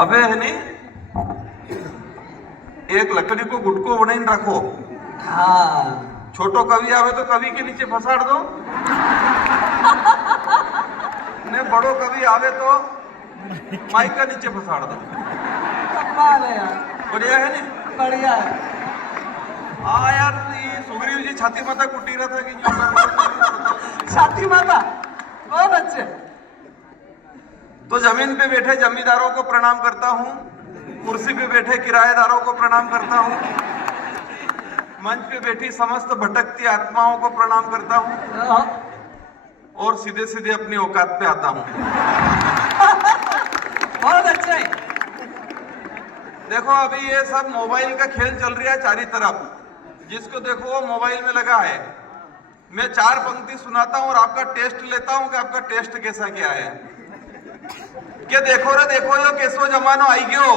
अबे है नहीं, एक लकड़ी को गुटको बनाई रखो। हाँ छोटो कवि आवे तो कवि के नीचे फसाड़ दो ने बड़ो कवि आवे तो माइक का नीचे फसाड़ दो। कमाल है यार, बढ़िया है नहीं? बढ़िया है। हाँ यार, ये सुग्रीव जी छाती माता कुटी रहा था कि जो छाती माता बहुत अच्छे। तो जमीन पे बैठे जमींदारों को प्रणाम करता हूँ, कुर्सी पे बैठे किराएदारों को प्रणाम करता हूँ, मंच पे बैठी समस्त भटकती आत्माओं को प्रणाम करता हूँ और सीधे सीधे अपनी औकात पे आता हूँ। बहुत अच्छा है। देखो अभी ये सब मोबाइल का खेल चल रहा है चारी तरफ, जिसको देखो वो मोबाइल में लगा है। मैं 4 पंक्ति सुनाता हूँ और आपका टेस्ट लेता हूँ कि आपका टेस्ट कैसा क्या है। के देखो रे देखो यो कैसो जमानो आई गयो,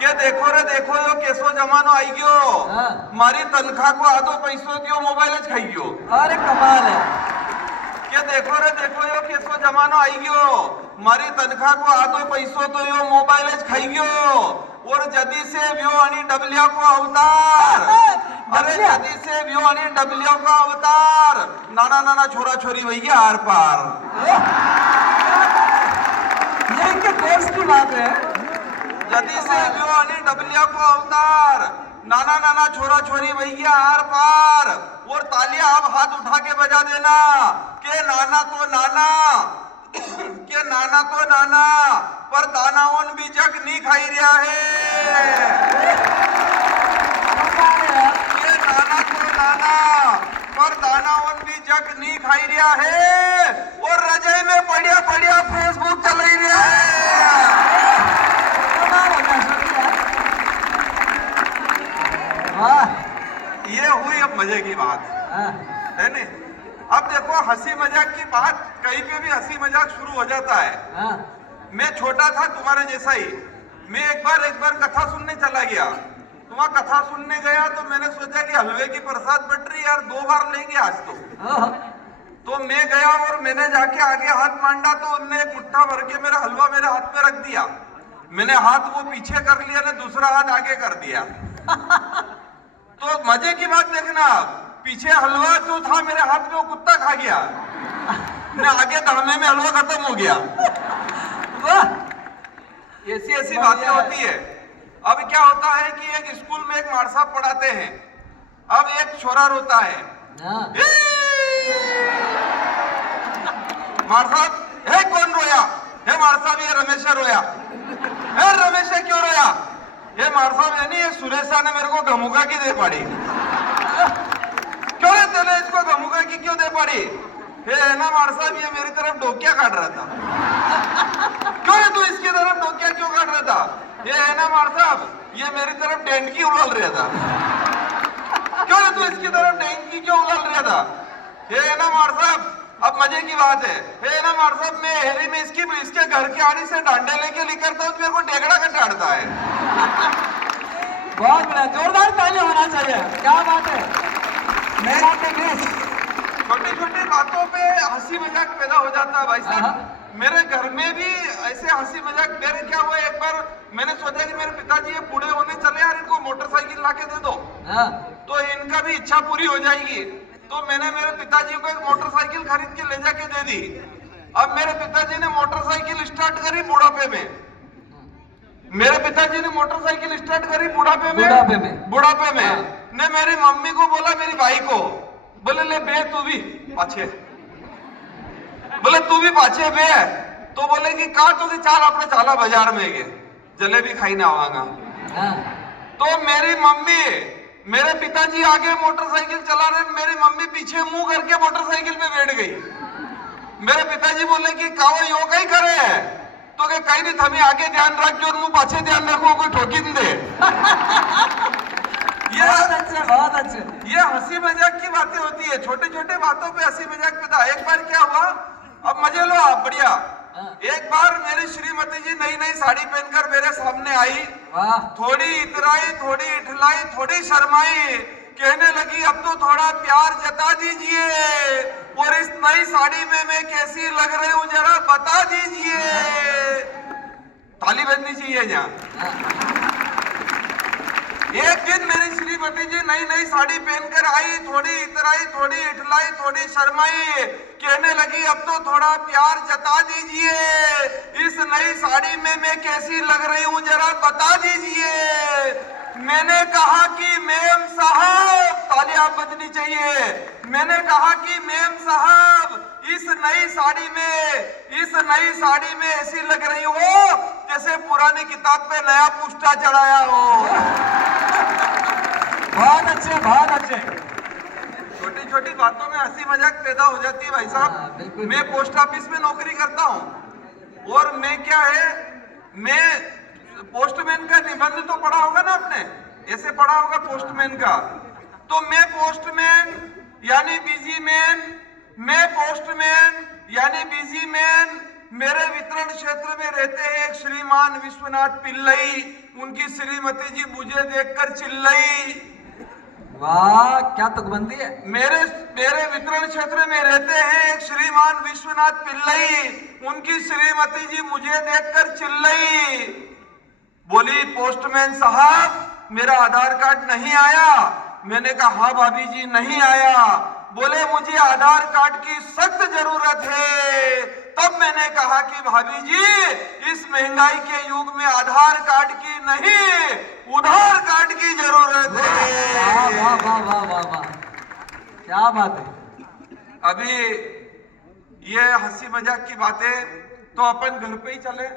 के देखो रे देखो यो कैसो जमानो आई गयो, मारी तनख्वाह को आधो पैसों की मोबाइल च खाई गयो। अरे कमाल है। के देखो रे देखो यो कैसो जमानो आई गयो, मारी तनख्वाह को आधो पैसों तो यो मोबाइल च खाई गयो। और जदी से व्यो आणि डबलिया को अवतार, अरे जदी से व्यो आणि डबलिया को अवतार, नाना नाना छोरा छोरी भैया आर पार। ये इनके देश की बात है। जदी से व्यो आणि डबलिया को अवतार, नाना नाना छोरा छोरी भैया आर पार। और तालियां आप हाथ उठा के बजा देना के नाना तो नाना, के नाना तो नाना, पर दानावन भी जग नहीं खाई रहा है। के नाना तो नाना, पर दानावन भी जग नहीं खाई रहा है। और रजाई में बढ़िया बढ़िया फेसबुक चल ही रहा है। ये हुई अब मजे की बात है नहीं। अब देखो हंसी मजाक की बात, कहीं पे भी हंसी मजाक शुरू हो जाता है। मैं छोटा था तुम्हारे जैसा ही, मैं एक बार कथा सुनने चला गया। तो वहां कथा सुनने गया तो मैंने सोचा कि हलवे की प्रसाद बट रही यार, 2 बार लेंगे आज तो मैं गया और मैंने जाके आगे हाथ मांडा तो उनने एक मुट्ठा भर के मेरा हलवा मेरे हाथ में रख दिया। मैंने हाथ वो पीछे कर लिया ने दूसरा हाथ आगे कर दिया। तो मजे की बात देखना, पीछे हलवा जो था मेरे हाथ में वो कुत्ता खा गया ने आगे दामे में हलवा खत्म हो गया। ऐसी ऐसी बातें होती है। अब क्या होता है कि एक स्कूल में एक मार साहब पढ़ाते हैं। अब एक छोरा रोता है, मार साहब, हे कौन रोया? हे मार साहब ये रमेश रोया। हे रमेश क्यों रोया? ये मार साहब है नहीं, ये सुरेशा ने मेरे को घमुका की दे पड़ी। क्यों तेने इसको घमुका की क्यों दे पड़ी? है ना मार साहब, ये मेरी तरफ डोकिया काट रहा था। क्यों तू इसकी तरफ डोकिया क्यों काट रहा था? ये है ना मार साहब, ये मेरी तरफ डेंकी उड़ल रहा था। क्यों तू इसकी तरफ डेंकी क्यों उड़ल रहा था? ये है ना मार साहब, अब मजे की बात है ना मार साहब, मैं हेली में इसके घर के आने से डांडे लेके निकलता हूँ तो मेरे को टेकड़ा कटाड़ता है। बहुत बड़ा, जोरदार ताली होना चाहिए। क्या बात है। छोटी छोटी बातों पे हंसी मजाक पैदा हो जाता है भाई साहब। मेरे घर में भी ऐसे हंसी मजाक, मेरे क्या हुआ एक बार मैंने सोचा कि मेरे पिताजी ये बूढ़े होने चले यार, इनको मोटरसाइकिल लाके दे दो तो इनका भी इच्छा पूरी हो जाएगी। तो मैंने मेरे पिताजी को एक मोटरसाइकिल खरीद के ले जाके दे दी। अब मेरे पिताजी ने मोटरसाइकिल स्टार्ट करी बुढ़ापे में, मेरे पिताजी ने मोटरसाइकिल स्टार्ट करी बुढ़ापे में ने मेरी मम्मी को बोला, मेरी भाई को बोले ले बे तू भी पाछे, बोले तू भी पाछे बे। तो बोले कि कहा तो चाल अपने चाला बाजार में गए जलेबी खाई ना आवागा। तो मेरी मम्मी, मेरे पिताजी आगे मोटरसाइकिल चला रहे, मेरी मम्मी पीछे मुंह करके मोटरसाइकिल पे बैठ गई। मेरे पिताजी बोले कि कावो यो कहीं करे है? तो के कहीं नहीं, थमी आगे ध्यान रख जो मुंह पाछे ध्यान रखो, कोई ठोकी नहीं दे। बहुत अच्छे। ये हंसी मजाक की बातें होती है, छोटे छोटे बातों पे हंसी मजाक पैदा। एक बार क्या हुआ, अब मजे लो आप बढ़िया। एक बार मेरी श्रीमती जी नई नई साड़ी पहनकर मेरे सामने आई, थोड़ी इतराई, थोड़ी इठलाई, थोड़ी शर्माई, कहने लगी अब तो थोड़ा प्यार जता दीजिए और इस नई साड़ी में मैं कैसी लग रही हूँ जरा बता दीजिए। ताली बजनी चाहिए यहाँ। एक दिन मेरी श्रीमती जी नई नई साड़ी पहनकर आई, थोड़ी इतराई, थोड़ी इठलाई, थोड़ी शर्माई, कहने लगी अब तो थोड़ा प्यार जता दीजिए, इस नई साड़ी में मैं कैसी लग रही हूं जरा बता दीजिए। मैंने कहा कि मैम साहब, तालियां बजनी चाहिए, मैंने कहा कि मैम साहब इस नई साड़ी में ऐसी लग रही हो जैसे पुरानी किताब पे नया पुष्टा चढ़ाया हो। बहुत अच्छे, बहुत अच्छे। छोटी छोटी बातों में हंसी मजाक पैदा हो जाती है भाई साहब। बिल्कुल। मैं पोस्ट ऑफिस में नौकरी करता हूँ और मैं क्या है, मैं पोस्टमैन का निबंध तो पढ़ा होगा ना आपने, ऐसे पढ़ा होगा पोस्टमैन का। तो मैं पोस्टमैन यानी बिजी मैन, मैं पोस्टमैन यानी बिजी मैन। मेरे वितरण क्षेत्र में रहते हैं एक श्रीमान विश्वनाथ पिल्लई, उनकी श्रीमती जी मुझे देखकर चिल्लाई। वाह, क्या तुकबंदी है। मेरे वितरण क्षेत्र में रहते हैं एक श्रीमान विश्वनाथ पिल्लई, उनकी श्रीमती जी मुझे देखकर चिल्लाई। बोली पोस्टमैन साहब मेरा आधार कार्ड नहीं आया। मैंने कहा हाँ भाभी जी नहीं आया। बोले मुझे आधार कार्ड की सख्त जरूरत है। तब मैंने कहा कि भाभी जी इस महंगाई के युग में आधार कार्ड की नहीं उधार कार्ड की जरूरत है। वाह वाह वाह वाह वाह, क्या बात है। अभी ये हंसी मजाक की बातें तो अपन घर पे ही चले,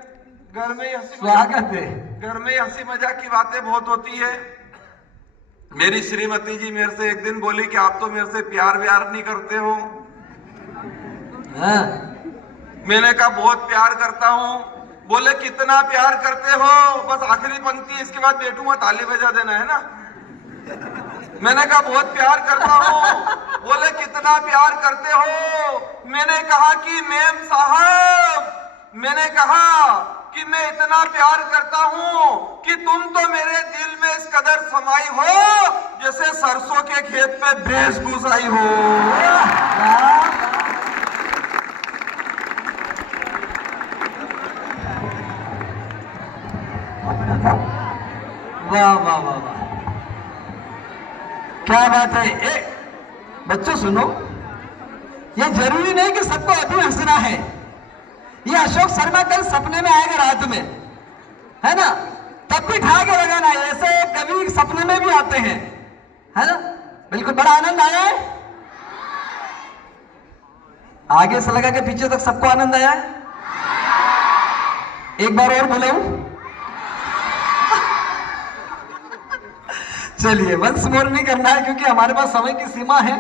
घर में ही स्वागत है। घर में ही हंसी मजाक की बातें बहुत होती है। मेरी श्रीमती जी मेरे से एक दिन बोली कि आप तो मेरे से प्यार व्यार नहीं करते हो। हाँ। मैंने कहा बहुत प्यार करता हूँ। बोले कितना प्यार करते हो, बस आखिरी पंक्ति इसके बाद बैठूंगा ताली बजा देना है ना। मैंने कहा बहुत प्यार करता हूँ। बोले कितना प्यार करते हो। मैंने कहा कि मैम साहब, मैंने कहा कि मैं इतना प्यार करता हूँ कि तुम तो मेरे दिल में इस कदर समाई हो जैसे सरसों के खेत पे भैंस घुस आई हो। वाह वाह वाह वाह, क्या बात है। बच्चों सुनो, ये जरूरी नहीं कि सबको अभी हंसना है। ये अशोक शर्मा कल सपने में आएगा रात में, है ना, तब भी ठाके लगाना है। ऐसे कभी सपने में भी आते हैं, है ना। बिल्कुल, बड़ा आनंद आया है। आगे से लगा के पीछे तक सबको आनंद आया है। एक बार और बुलाऊं? चलिए, वंस मोर नहीं करना है क्योंकि हमारे पास समय की सीमा है।